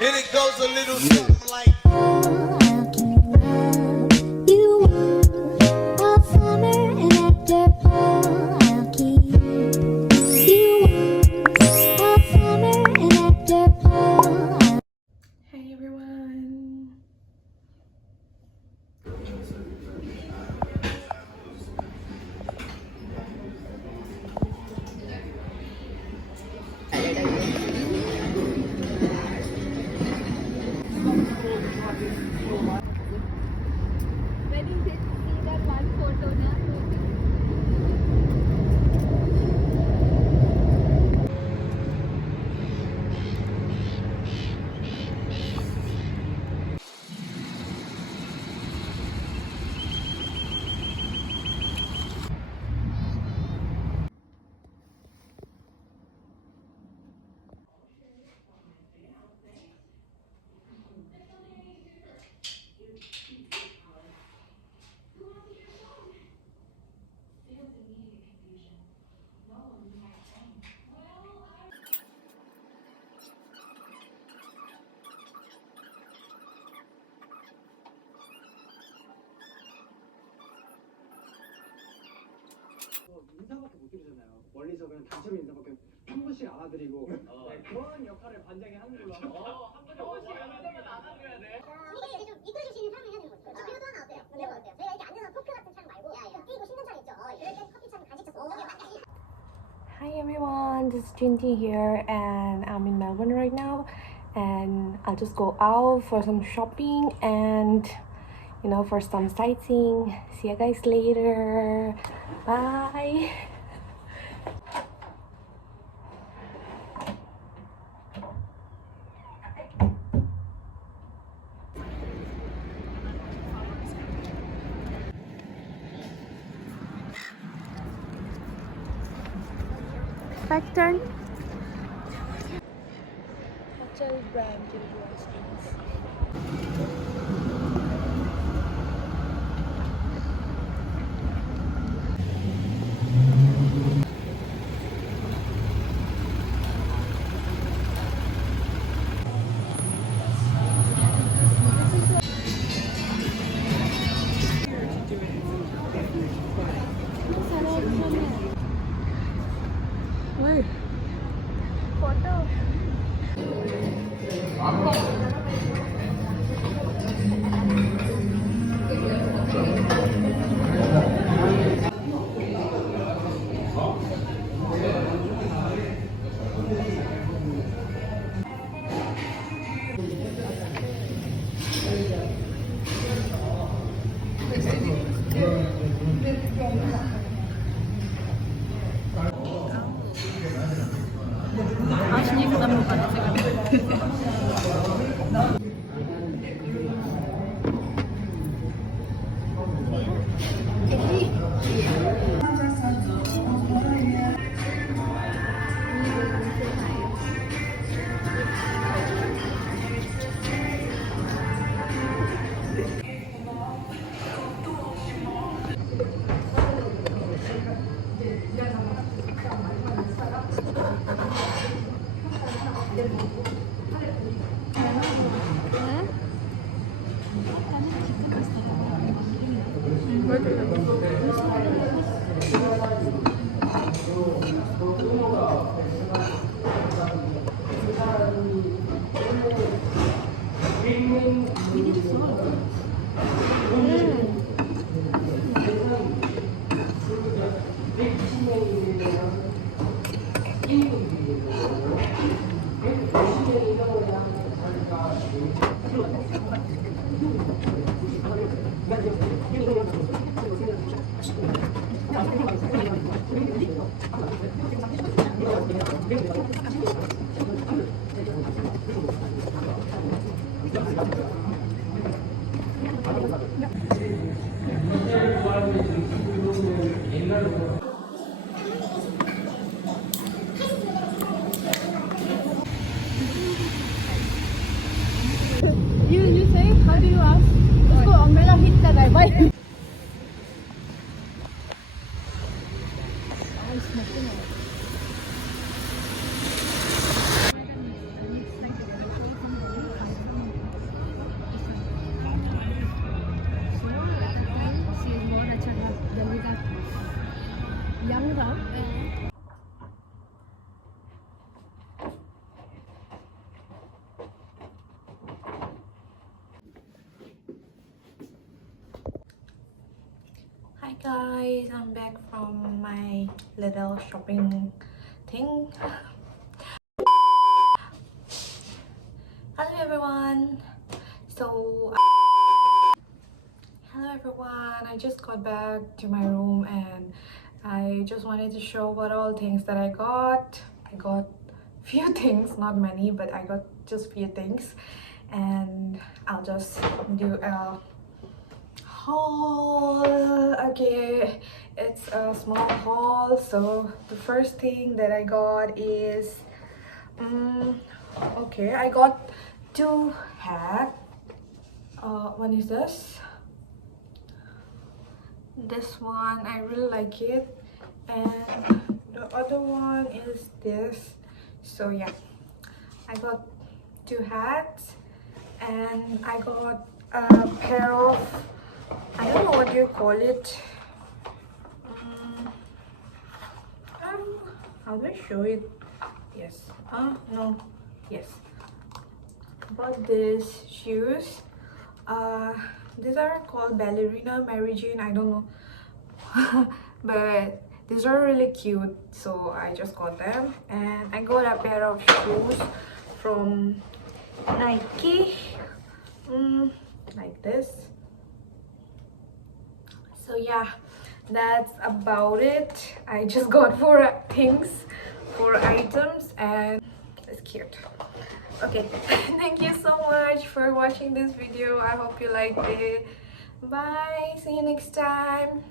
And it goes a little something like. Hey everyone. When you see that one photo, na? 인사밖에 못 드리잖아요. 멀리서 그냥 단체로 인사밖에 한 번씩 안아드리고 네, 그런 역할을 반장이 하는 걸로 한 번씩 안아드려야 돼. 이게 좀 이끌어줄 수 있는 사람이 해야 되는 거죠. 저 그래도 하나 어때요? 이거 어때요? 저희가 이렇게 앉아서 토크 같은 창 말고 뛰고 싶는 창 있죠. 이럴 때 커피 창 간식 쳐서 Hi everyone, this is Jinty here and I'm in Melbourne right now and I'll just go out for some shopping and for some sightseeing. See you guys later. Bye. Back turn. Hotel brand residence. Where? Photo. You say, how do you ask? उसको umbrella hit कर रहा है भाई. Guys, I'm back from my little shopping thing. Hello everyone. So hello everyone, I just got back to my room and I just wanted to show what all things that I got. I got few things, not many, but I got just few things, and I'll just do a haul. Okay, it's a small haul. So the first thing that I got is okay, I got two hats. One is this one, I really like it, and the other one is this. So yeah, I got two hats, and I got a pair of, I don't know what you call it. How do I show it? Yes. No. Yes. Bought these shoes. These are called Ballerina Mary Jane. I don't know. But these are really cute. So I just got them. And I got a pair of shoes from Nike. Like this. So yeah, that's about it. I just got four items, and it's cute. Okay, thank you so much for watching this video. I hope you liked it. Bye, see you next time.